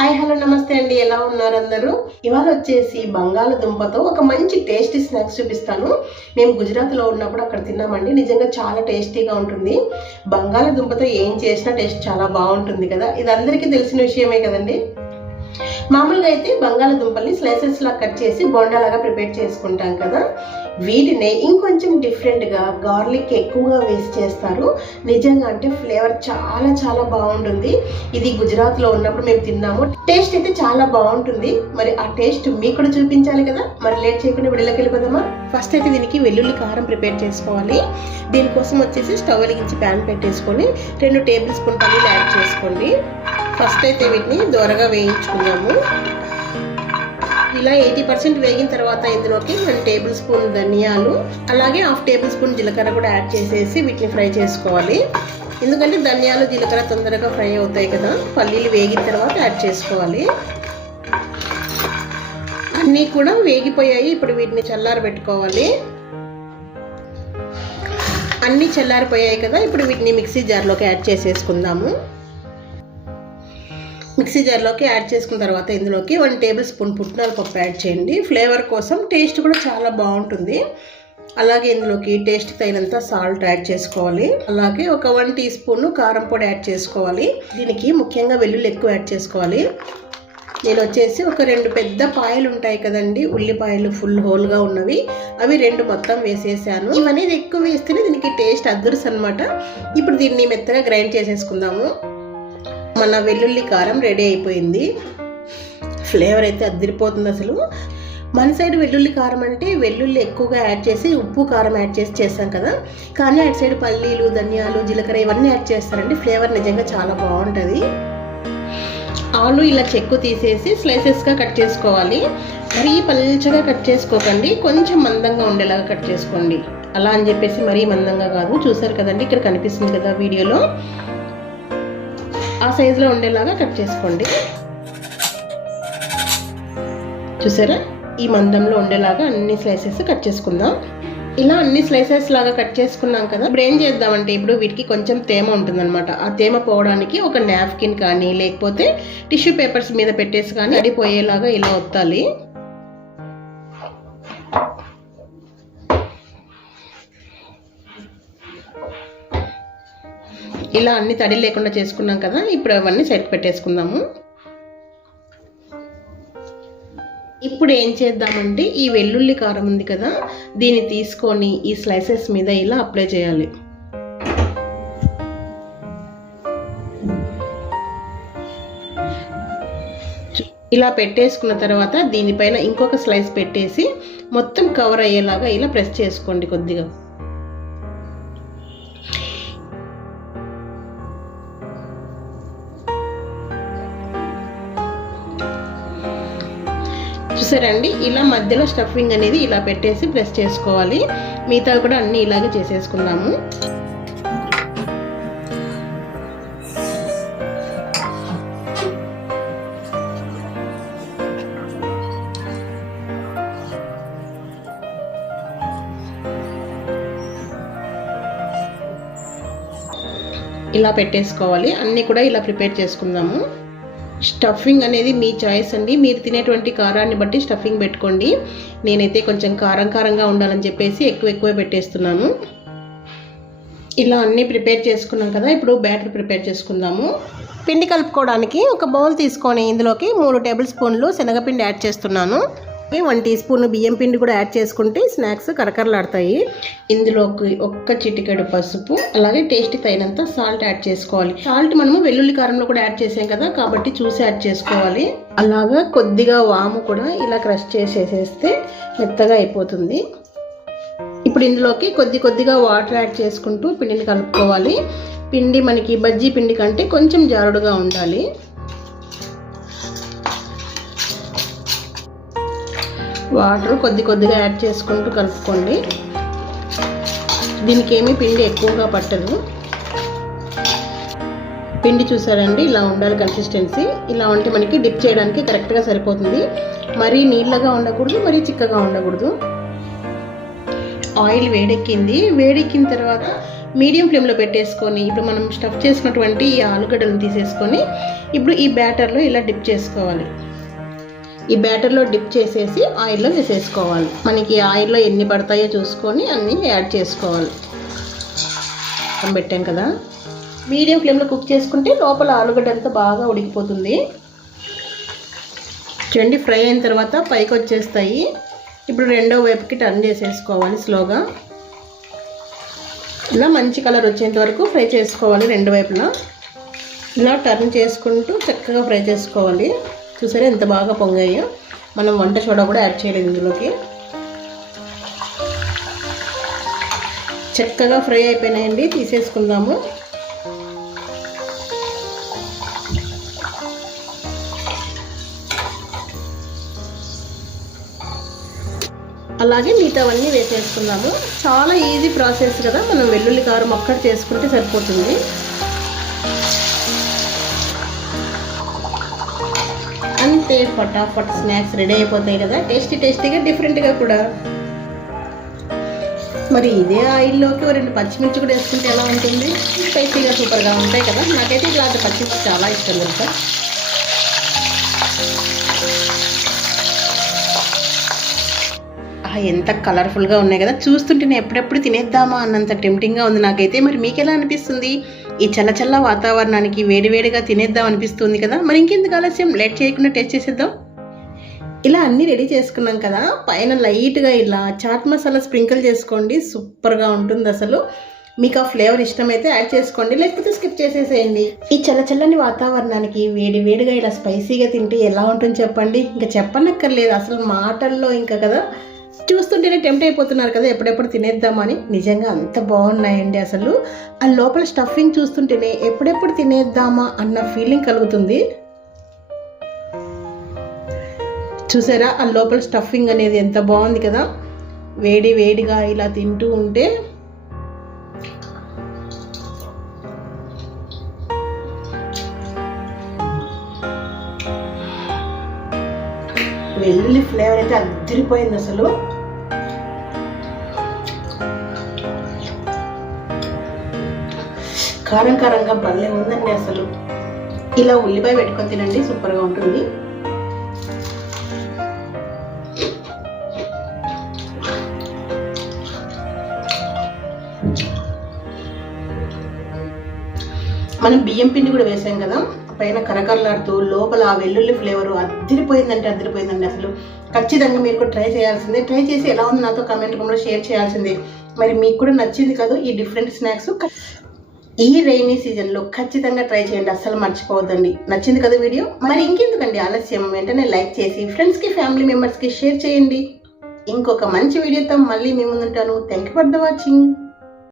Hi hello నమస్తే అండి. ఎలా ఉన్నారు అందరూ? ఇవాళ వచ్చేసి బంగాళదుంపతో ఒక మంచి టేస్టీ స్నాక్స్ చూపిస్తాను. మేము గుజరాత్లో ఉన్నప్పుడు అక్కడ తిన్నామండి. నిజంగా చాలా టేస్టీగా ఉంటుంది. బంగాళదుంపతో ఏం చేసినా టేస్ట్ చాలా బాగుంటుంది కదా. ఇది అందరికీ తెలిసిన విషయమే కదండి? మామూలుగా అయితే బంగాళదుంపల్ని స్లైసెస్ లా కట్ చేసి బొండాలాగా ప్రిపేర్ చేసుకుంటాం కదా. వీటిని ఇంకొంచెం డిఫరెంట్గా గార్లిక్ ఎక్కువగా వేసి చేస్తారు. నిజంగా అంటే ఫ్లేవర్ చాలా చాలా బాగుంటుంది. ఇది గుజరాత్లో ఉన్నప్పుడు మేము తిన్నాము. టేస్ట్ అయితే చాలా బాగుంటుంది. మరి ఆ టేస్ట్ మీకు కూడా చూపించాలి కదా. మరి లేట్ చేయకుండా విడిలోకి వెళ్ళిపోదామా? ఫస్ట్ అయితే దీనికి వెల్లుల్లి కారం ప్రిపేర్ చేసుకోవాలి. దీనికోసం వచ్చేసి స్టవ్ వెలిగించి ప్యాన్ పెట్టేసుకొని రెండు టేబుల్ స్పూన్ పల్లీలు యాడ్ చేసుకోండి. ఫస్ట్ అయితే వీటిని దోరగా వేయించుకుందాము ఇలా ఎయిటీ పర్సెంట్ వేగిన తర్వాత ఇందులోకి వన్ టేబుల్ స్పూన్ ధనియాలు అలాగే హాఫ్ టేబుల్ స్పూన్ జీలకర్ర కూడా యాడ్ చేసేసి వీటిని ఫ్రై చేసుకోవాలి. ఎందుకంటే ధనియాలు జీలకర్ర తొందరగా ఫ్రై అవుతాయి కదా పల్లీలు వేగిన తర్వాత యాడ్ చేసుకోవాలి. అన్నీ కూడా వేగిపోయాయి ఇప్పుడు వీటిని చల్లారి పెట్టుకోవాలి అన్నీ చల్లారిపోయాయి కదా ఇప్పుడు వీటిని మిక్సీ జార్లోకి యాడ్ చేసేసుకుందాము. మిక్సీ జార్లోకి యాడ్ చేసుకున్న తర్వాత ఇందులోకి వన్ టేబుల్ స్పూన్ పుట్నాల పప్పు యాడ్ చేయండి. ఫ్లేవర్ కోసం టేస్ట్ కూడా చాలా బాగుంటుంది. అలాగే ఇందులోకి టేస్ట్ తగినంత సాల్ట్ యాడ్ చేసుకోవాలి. అలాగే ఒక వన్ టీ స్పూన్ కారం పొడి యాడ్ చేసుకోవాలి. దీనికి ముఖ్యంగా వెల్లుల్లి ఎక్కువ యాడ్ చేసుకోవాలి. నేను వచ్చేసి ఒక రెండు పెద్ద పాయలు ఉంటాయి కదండి ఉల్లిపాయలు ఫుల్ హోల్గా ఉన్నవి. అవి రెండు మొత్తం వేసేసాను. ఇవన్నీ ఎక్కువ వేస్తేనే దీనికి టేస్ట్ అద్దరుసు అనమాట ఇప్పుడు దీన్ని మెత్తగా గ్రైండ్ చేసేసుకుందాము. మన వెల్లుల్లి కారం రెడీ అయిపోయింది. ఫ్లేవర్ అయితే అద్దరిపోతుంది అసలు. మన సైడ్ వెల్లుల్లి కారం అంటే వెల్లుల్లి ఎక్కువగా యాడ్ చేసి ఉప్పు కారం యాడ్ చేసి చేస్తాం కదా. కానీ అటు సైడ్ పల్లీలు ధనియాలు జీలకర్ర ఇవన్నీ యాడ్ చేస్తారండి. ఫ్లేవర్ నిజంగా చాలా బాగుంటుంది. ఆలు ఇలా చెక్కు తీసేసి స్లైసెస్గా కట్ చేసుకోవాలి. మరీ పల్చగా కట్ చేసుకోకండి. కొంచెం మందంగా ఉండేలాగా కట్ చేసుకోండి. అలా అని చెప్పేసి మరీ మందంగా కాదు. చూసారు కదండి ఇక్కడ కనిపిస్తుంది కదా వీడియోలో. ఆ సైజులో ఉండేలాగా కట్ చేసుకోండి. చూసారా? ఈ మందంలో ఉండేలాగా అన్ని స్లైసెస్ కట్ చేసుకుందాం. ఇలా అన్ని స్లైసెస్ లాగా కట్ చేసుకున్నాం కదా ఇప్పుడు ఏం చేద్దామంటే ఇప్పుడు వీటికి కొంచెం తేమ ఉంటుందన్నమాట. ఆ తేమ పోవడానికి ఒక నాప్కిన్ కానీ లేకపోతే టిష్యూ పేపర్స్ మీద పెట్టేసి కానీ అడిపోయేలాగా ఇలా ఒత్తాలి. ఇలా అన్ని తడి లేకుండా చేసుకున్నాం కదా ఇప్పుడు అవన్నీ సెట్ పెట్టేసుకుందాము. ఇప్పుడు ఏం చేద్దామంటే ఈ వెల్లుల్లి కారం ఉంది కదా దీన్ని తీసుకొని ఈ స్లైసెస్ మీద ఇలా అప్లై చేయాలి. ఇలా పెట్టేసుకున్న తర్వాత దీనిపైన ఇంకొక స్లైస్ పెట్టేసి మొత్తం కవర్ అయ్యేలాగా ఇలా ప్రెస్ చేసుకోండి కొద్దిగా. చూసారండి? ఇలా మధ్యలో స్టఫింగ్ అనేది ఇలా పెట్టేసి ప్రెస్ చేసుకోవాలి. మిగతా కూడా అన్ని ఇలాగే చేసేసుకున్నాము ఇలా పెట్టేసుకోవాలి. అన్నీ కూడా ఇలా ప్రిపేర్ చేసుకుందాము. స్టఫింగ్ అనేది మీ చాయిస్ అండి. మీరు తినేటువంటి కారాన్ని బట్టి స్టఫింగ్ పెట్టుకోండి. నేనైతే కొంచెం కారం కారంగా ఉండాలని చెప్పేసి ఎక్కువ ఎక్కువ పెట్టేస్తున్నాను. ఇలా అన్నీ ప్రిపేర్ చేసుకున్నాం కదా ఇప్పుడు బ్యాటర్ ప్రిపేర్ చేసుకుందాము. పిండి కలుపుకోవడానికి ఒక బౌల్ తీసుకొని ఇందులోకి మూడు టేబుల్ స్పూన్లు శనగపిండి యాడ్ చేస్తున్నాను. వన్ టీ స్పూన్ బియ్యం పిండి కూడా యాడ్ చేసుకుంటే స్నాక్స్ కరకరలాడతాయి. ఇందులోకి ఒక్క చిటికెడు పసుపు అలాగే టేస్ట్ తగినంత సాల్ట్ యాడ్ చేసుకోవాలి. సాల్ట్ మనము వెల్లుల్లి కారంలో కూడా యాడ్ చేసాం కదా కాబట్టి చూసి యాడ్ చేసుకోవాలి. అలాగా కొద్దిగా వాము కూడా ఇలా క్రష్ చేసేసేస్తే మెత్తగా అయిపోతుంది. ఇప్పుడు ఇందులోకి కొద్ది కొద్దిగా వాటర్ యాడ్ చేసుకుంటూ పిండిని కలుపుకోవాలి. పిండి మనకి బజ్జీ పిండి కంటే కొంచెం జారుడుగా ఉండాలి. వాటర్ కొద్ది కొద్దిగా యాడ్ చేసుకుంటూ కలుపుకోండి. దీనికి ఏమీ పిండి ఎక్కువగా పట్టదు. పిండి చూసారండి ఇలా ఉండాలి కన్సిస్టెన్సీ ఇలా ఉంటే మనకి డిప్ చేయడానికి కరెక్ట్గా సరిపోతుంది. మరీ నీళ్ళగా ఉండకూడదు మరీ చిక్కగా ఉండకూడదు. ఆయిల్ వేడెక్కింది. వేడెక్కిన తర్వాత మీడియం ఫ్లేమ్లో పెట్టేసుకొని ఇప్పుడు మనం స్టఫ్ చేసుకున్నటువంటి ఈ ఆలుగడ్డలను తీసేసుకొని ఇప్పుడు ఈ బ్యాటర్లో ఇలా డిప్ చేసుకోవాలి. ఈ బ్యాటర్లో డిప్ చేసేసి ఆయిల్లో వేసేసుకోవాలి. మనకి ఆయిల్లో ఎన్ని పడతాయో చూసుకొని అన్నీ యాడ్ చేసుకోవాలి. పెట్టాం కదా. మీడియం ఫ్లేమ్లో కుక్ చేసుకుంటే లోపల ఆలుగడ్డ అంతా బాగా ఉడికిపోతుంది. చూడండి ఫ్రై అయిన తర్వాత పైకి వచ్చేస్తాయి. ఇప్పుడు రెండో వైపుకి టర్న్ చేసేసుకోవాలి స్లోగా. ఇలా మంచి కలర్ వచ్చేంత వరకు ఫ్రై చేసుకోవాలి రెండు వైపులా. ఇలా టర్న్ చేసుకుంటూ చక్కగా ఫ్రై చేసుకోవాలి. చూసారా ఎంత బాగా పొంగాయో? మనం వంట సోడా కూడా యాడ్ చేయలేదు ఇందులోకి. చక్కగా ఫ్రై అయిపోయినాయండి తీసేసుకుందాము. అలాగే మిగతావన్నీ వేసేసుకుందాము. చాలా ఈజీ ప్రాసెస్ కదా మనం వెల్లుల్లి కారం అక్కడ చేసుకుంటే సరిపోతుంది. అంతే ఫటాఫట్ స్నాక్స్ రెడీ అయిపోతాయి కదా. టేస్టీ టేస్టీగా డిఫరెంట్గా కూడా. మరి ఇదే ఆయిల్లోకి ఓ రెండు పచ్చిమిర్చి కూడా వేసుకుంటే ఎలా ఉంటుంది? స్పైసీగా సూపర్గా ఉంటాయి కదా. నాకైతే ఇలాంటి పచ్చిమిర్చి చాలా ఇష్టం కదా ఎంత కలర్ఫుల్గా ఉన్నాయి కదా. చూస్తుంటేనే ఎప్పుడెప్పుడు తినేద్దామా అన్నంత టెంప్టింగ్గా ఉంది నాకైతే. మరి మీకు ఎలా అనిపిస్తుంది? ఈ చల్ల చల్ల వాతావరణానికి వేడివేడిగా తినేద్దాం అనిపిస్తుంది కదా. మరి ఇంకెందుకు ఆలస్యం? లేట్ చేయకుండా టేస్ట్ చేసేద్దాం. ఇలా అన్నీ రెడీ చేసుకున్నాం కదా. పైన లైట్గా ఇలా చాట్ మసాలా స్ప్రింకిల్ చేసుకోండి. సూపర్గా ఉంటుంది అసలు. మీకు ఆ ఫ్లేవర్ ఇష్టమైతే యాడ్ చేసుకోండి. లేకపోతే స్కిప్ చేసేసేయండి. ఈ చల్ల చల్లని వాతావరణానికి వేడి వేడిగా ఇలా స్పైసీగా తింటే ఎలా ఉంటుంది చెప్పండి? ఇంకా చెప్పనక్కర్లేదు. అసలు మాటల్లో ఇంకా కదా. చూస్తుంటేనే టెంప్ట్ అయిపోతున్నారు కదా ఎప్పుడెప్పుడు తినేద్దామని. నిజంగా అంత బాగున్నాయండి అసలు. ఆ లోపల స్టఫింగ్ చూస్తుంటేనే ఎప్పుడెప్పుడు తినేద్దామా అన్న ఫీలింగ్ కలుగుతుంది. చూసారా ఆ లోపల స్టఫింగ్ అనేది ఎంత బాగుంది కదా. వేడి వేడిగా ఇలా తింటూ ఉంటే. వెల్లుల్లి ఫ్లేవర్ అయితే అద్దరిపోయింది అసలు. కారం కారంగా భలే ఉందండి అసలు. ఇలా ఉల్లిపాయ పెట్టుకొని తినండి సూపర్గా ఉంటుంది. మనం బియ్యం పిండి కూడా వేసాం కదా పైన కరకరలాడుతూ లోపల ఆ వెల్లుల్లి ఫ్లేవర్ అద్దరిపోయిందంటే అద్దరిపోయిందండి అసలు. ఖచ్చితంగా మీరు కూడా ట్రై చేయాల్సిందే. ట్రై చేసి ఎలా ఉంది నాతో కామెంట్ రూమ్లో షేర్ చేయాల్సిందే. మరి మీకు కూడా నచ్చింది కదా ఈ డిఫరెంట్ స్నాక్స్ ఈ రైనీ సీజన్లో ఖచ్చితంగా ట్రై చేయండి అస్సలు మర్చిపోవద్దండి. నచ్చింది కదా వీడియో? మరి ఇంకెందుకండి ఆలస్యం? వెంటనే లైక్ చేసి ఫ్రెండ్స్కి ఫ్యామిలీ మెంబర్స్కి షేర్ చేయండి. ఇంకొక మంచి వీడియోతో మళ్ళీ మీ ముందుంటాను. Thank you for the watching